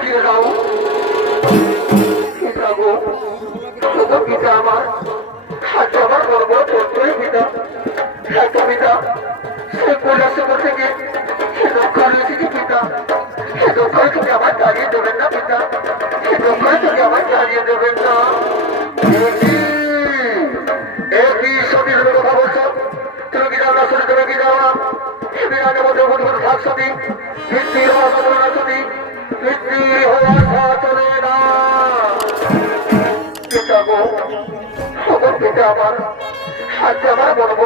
ফিরে যাও পিতা আমার আজ আমার বড় বড় পিতা এত পিতা সে কৈলাসে থেকে সে দোকান এসেছি পিতা সে দোকান থেকে আমার দাঁড়িয়ে দেবেন না পিতা সে দোকান থেকে আমার দাঁড়িয়ে দেবেন না আমার সাথে আমার বড়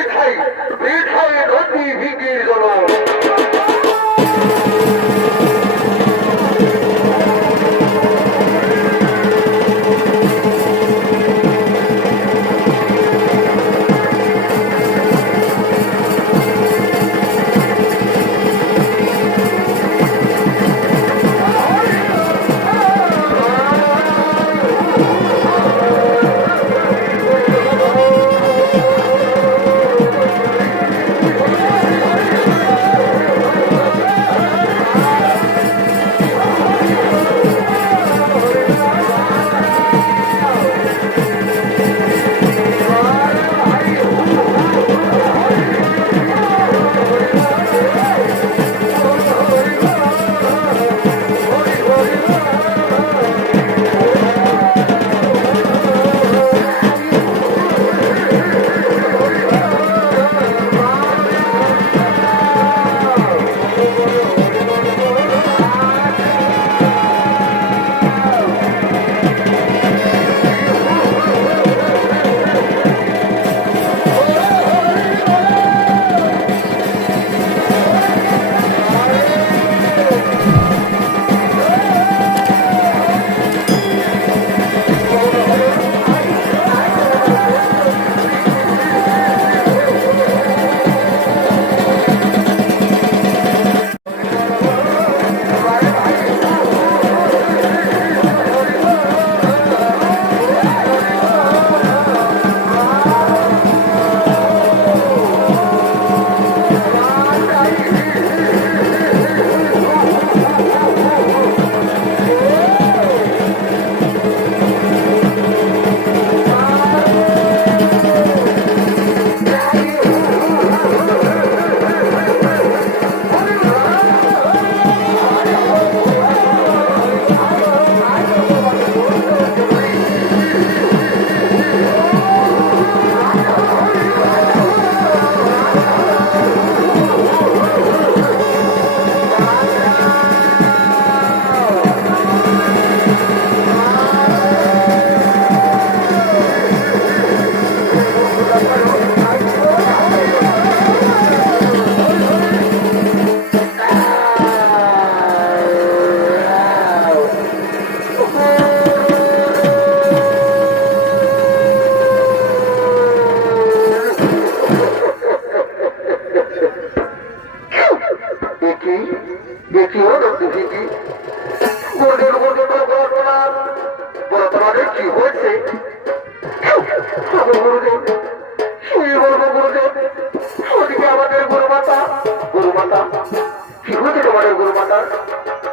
বিধাই বিধাই নদী ভিগির গেল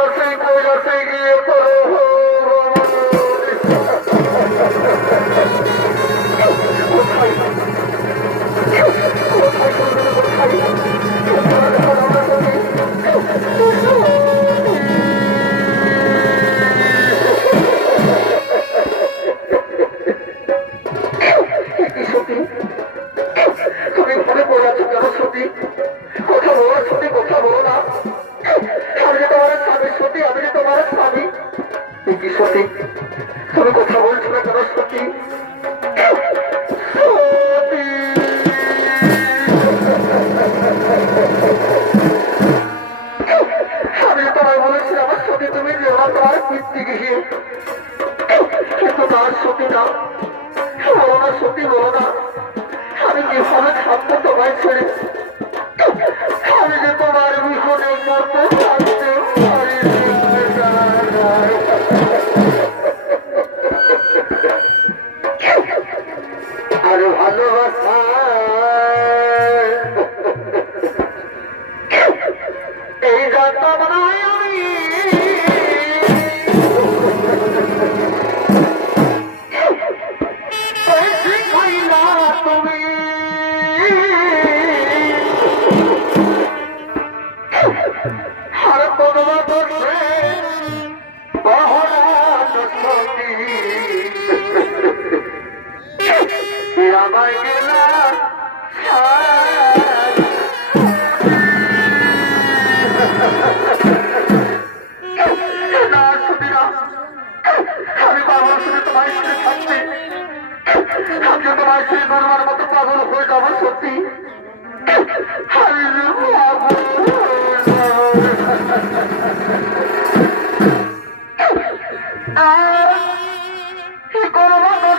você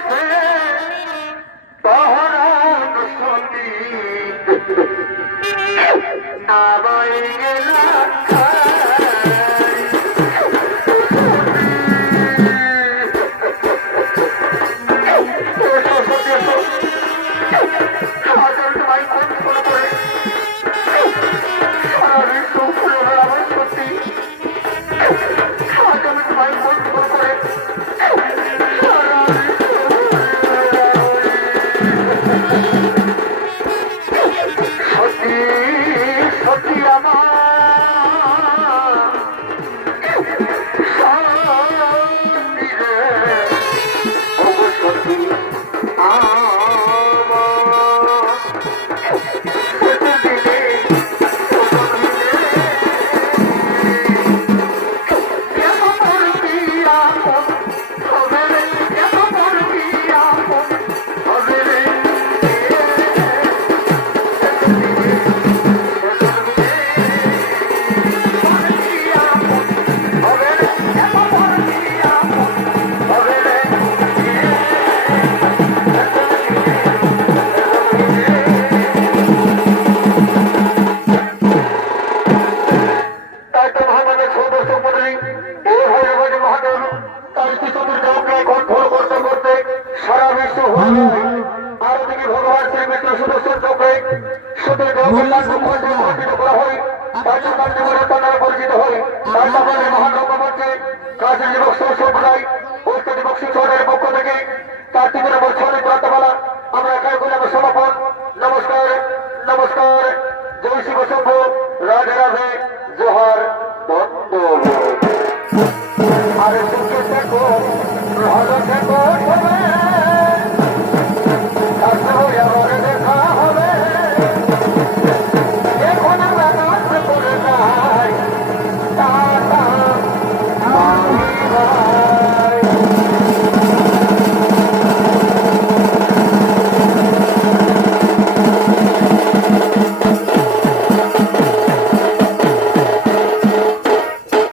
আছে তহরণ সতী নারায়ণ শিক্ষকের পক্ষ থেকে তার থেকে